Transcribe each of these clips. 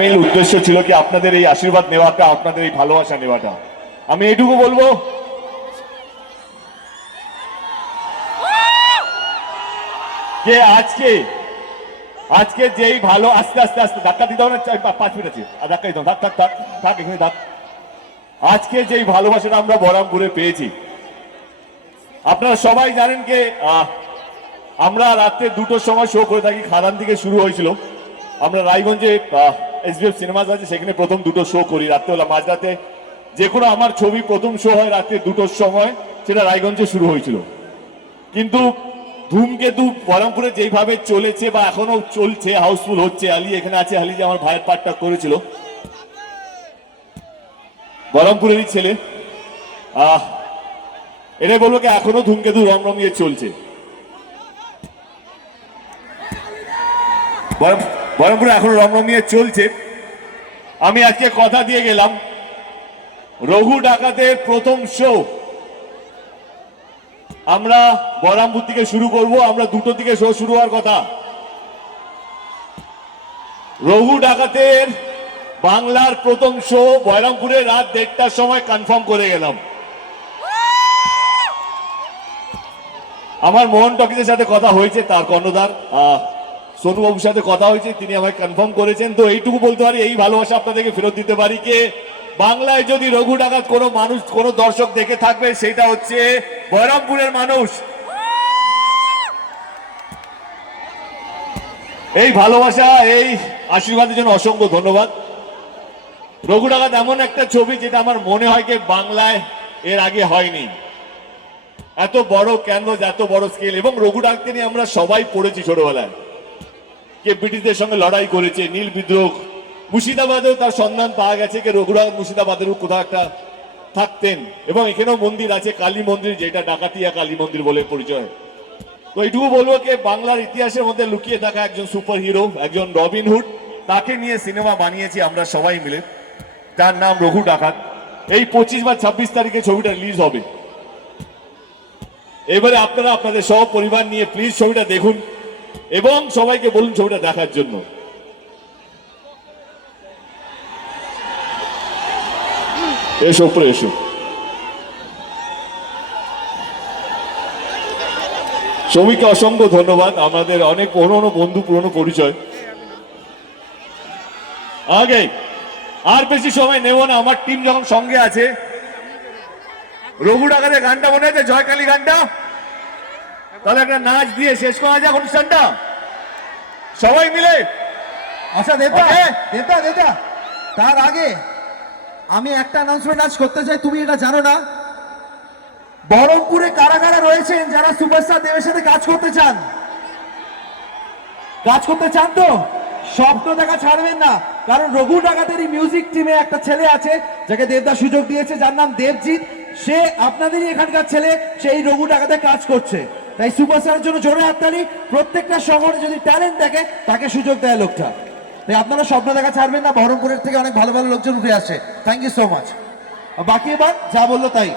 Main উদ্দেশ্য ছিল কি আপনাদের এই আশীর্বাদ নেওয়াটা, আপনাদের এই ভালোবাসা নেওয়াটা। আমি এইটুকু বলবো, যে আজকে যেই ভালো, আস্তে আস্তে আস্তে ধাক্কা দিতে হবে না, 5 মিনিট আছে, আর ধাক্কা দিতে হবে, থাক এখানে থাক। আজকে যেই ভালোবাসাটা আমরা বহরমপুরে পেয়েছি, আপনারা সবাই জানেন যে আমরা রাত্রে 2টোর সময় শো করে থাকি। খাদান থেকে শুরু হয়েছিল, আমরা রায়গঞ্জে SBF সিনেমাস আছে, সেখানে প্রথম 2টো শো করি রাত্রেবেলা, মাঝরাতে। যে কোনো আমার ছবি প্রথম শো হয় রাত্রে 2টোর সময়, সেটা রায়গঞ্জে শুরু হয়েছিল। কিন্তু ধূমকেতু বহরমপুরে যেইভাবে চলেছে বা এখনো চলছে, হাউসফুল হচ্ছে। আলী এখানে আছে, আলী যে আমার ভাইয়ের পার্টটা করেছিল, বহরমপুরেরই ছেলে। এটাই বলবো কি এখনো ধূমকেতু রমরমিয়ে চলছে। বহরমপুরে এখনো রমরমিয়ে চলছে। আমি আজকে কথা দিয়ে গেলাম, রঘু ডাকাতের প্রথম শো আমরা বহরমপুর থেকে শুরু করব। আমরা 2টো থেকে শো শুরু হওয়ার কথা। রঘু ডাকাতের বাংলার প্রথম শো বহরমপুরে রাত 1:30টার সময় কনফার্ম করে গেলাম। আমার মোহন টকিজের সাথে কথা হয়েছে, তার কর্ণধার সোনুবাবুর সাথে কথা হয়েছে, তিনি আমায় কনফার্ম করেছেন। তো এইটুকু বলতে পারি, এই ভালোবাসা আপনাদেরকে ফেরত দিতে পারি যে বাংলায় যদি রঘু ডাকাত কোনো মানুষ, কোনো দর্শক দেখে থাকবে, সেটা হচ্ছে বহরমপুরের মানুষ। এই ভালোবাসা, এই আশীর্বাদের জন্য অসংখ্য ধন্যবাদ। রঘু ডাকাত এমন একটা ছবি যেটা আমার মনে হয় যে বাংলায় এর আগে হয়নি। এত বড় ক্যানভাস, এত বড় স্কেল। এবং রঘু ডাকাতকে নিয়ে আমরা সবাই পড়েছি ছোটবেলায়, কে ব্রিটিশদের সঙ্গে লড়াই করেছে, নীল বিদ্রোহ। মুর্শিদাবাদেও তার সন্ধান পাওয়া গেছে যে রঘু ডাকাত মুর্শিদাবাদের কোথাও একটা থাকতেন। এবং এখানেও মন্দির আছে, কালী মন্দির, যেটা ডাকাতিয়া কালী মন্দির বলে পরিচয়। তো এইটুকু বলবো যে বাংলার ইতিহাসের মধ্যে লুকিয়ে থাকা একজন সুপার হিরো, একজন রবিনহুড, তাকে নিয়ে সিনেমা বানিয়েছি আমরা সবাই মিলে, যার নাম রঘু ডাকাত। এই 25 বা 26 তারিখে ছবিটা রিলিজ হবে। এবারে আপনারা আপনাদের সব পরিবার নিয়ে প্লিজ ছবিটা দেখুন এবং সবাইকে বলুন ছবিটা দেখার জন্য। এসো উপরে এসো। সবাইকে অসংখ্য ধন্যবাদ। আমাদের অনেক পুরনো বন্ধু, পুরনো পরিচয়। আগে আর বেশি সময় নেব না, আমার টিম যখন সঙ্গে আছে। রঘু ডাকাতের গানটা মনে আছে, জয়কালী গানটা? তাহলে একটা নাচ দিয়ে শেষ করা যাক অনুষ্ঠানটা সবাই মিলে। আচ্ছা দেবদা, দেবদা দেবদা, তার আগে আমি একটা অ্যানাউন্সমেন্ট আজ করতে চাই। তুমি এটা জানো না, বহরমপুরে কারা কারা রয়েছেন যারা সুপারস্টার দেবের সাথে কাজ করতে চান? তো স্বপ্ন দেখা ছাড়বেন না, কারণ রঘু ডাকাতেরই মিউজিক টিমে একটা ছেলে আছে যাকে দেবদা সুযোগ দিয়েছে, যার নাম দেবজিৎ। সে আপনাদেরই এখানকার ছেলে, সেই রঘু ডাকাতে কাজ করছে। তাই সুপারস্টারের জন্য জোরে হাততালি। প্রত্যেকটা শহরে যদি ট্যালেন্ট দেখে তাকে সুযোগ দেয় লোকটা। তাই আপনারা স্বপ্ন দেখা ছাড়বেন না, বহরমপুরের থেকে অনেক ভালো ভালো লোকজন উঠে আসে। Thank you so much. বাকি এবার যা বললো তাই।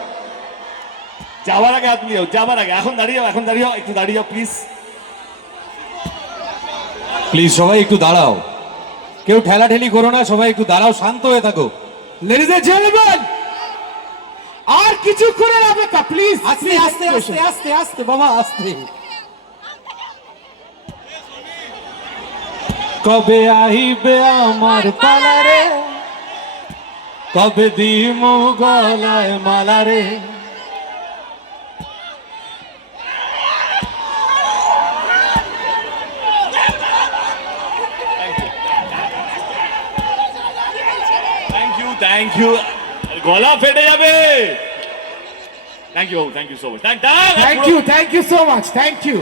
যাওয়ার আগে আপনি যাওয়ার আগে এখন দাঁড়িয়ে যাও, এখন দাঁড়িয়ে যাও, একটু দাঁড়িয়ে যাও প্লিজ। প্লিজ সবাই একটু দাঁড়াও, কেউ ঠেলাঠেলি করো না, সবাই একটু দাঁড়াও, শান্ত হয়ে থাকো। লেডিজ এন্ড জেন্টলম্যান, আর কিছুক্ষণের অপেক্ষা, প্লিজ। আস্তে আস্তে আস্তে আস্তে আস্তে বাবা, আস্তে। কবে আইবে আমার পালারে, কবে দিমু গলায় মালারে। থ্যাংক ইউ, গলা ফেটে যাবে। Thank you so much. Thank you so much, thank you.